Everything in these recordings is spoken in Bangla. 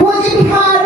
Was it hard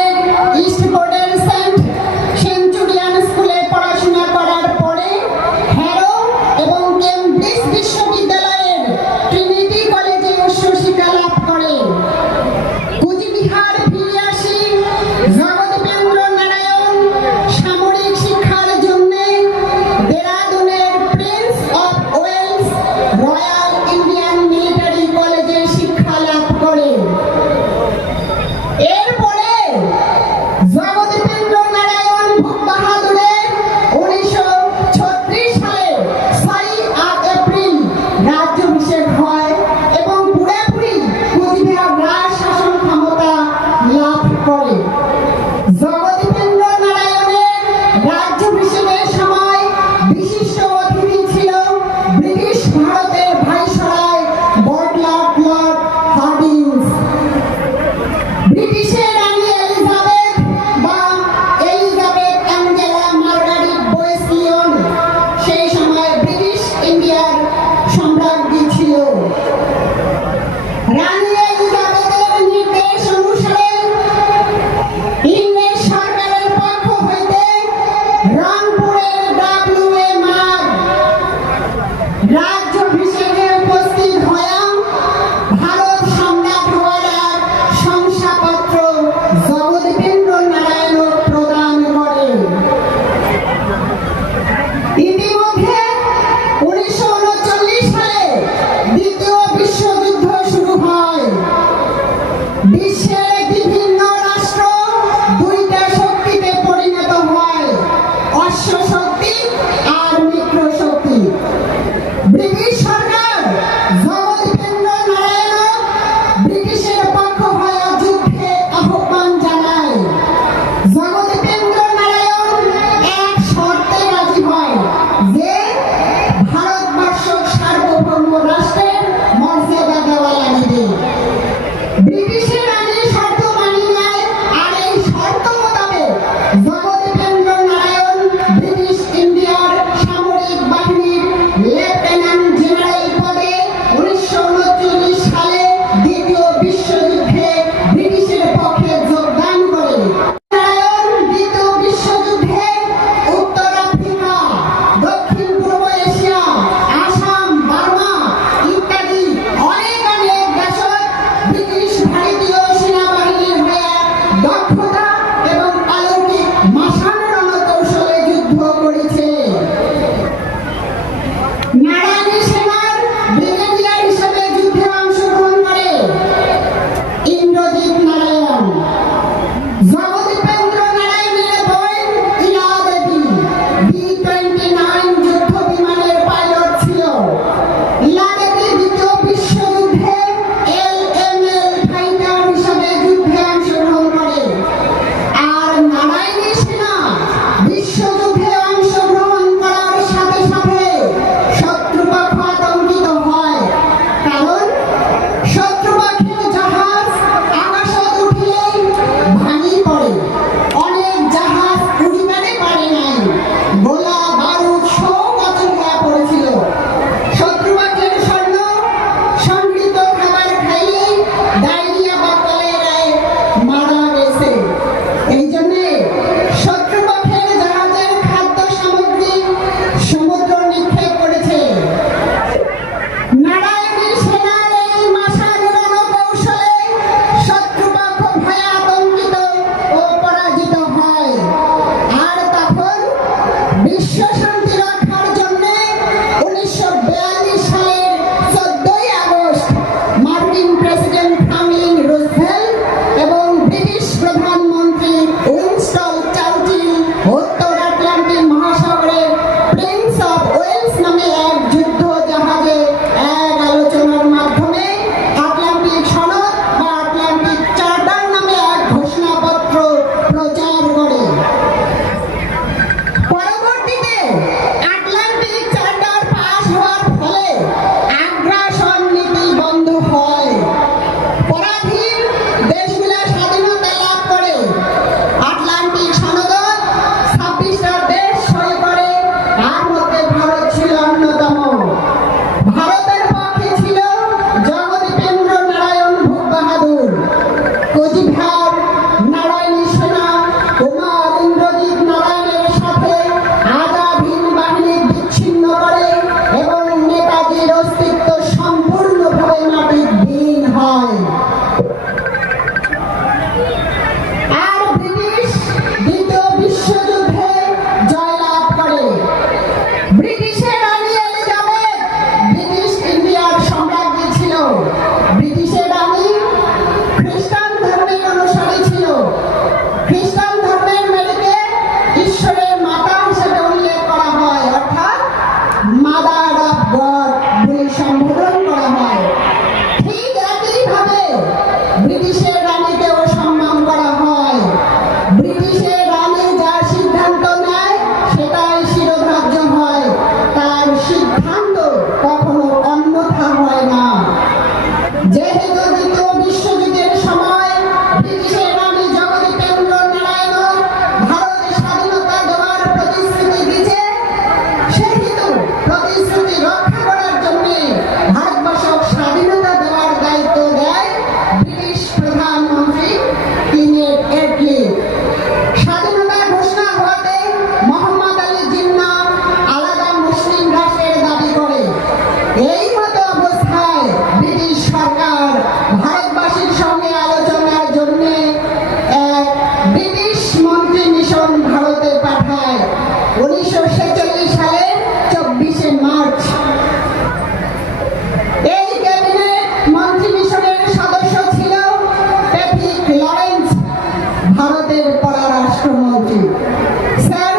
ভারতের রাষ্ট্রমন্ত্রী স্যার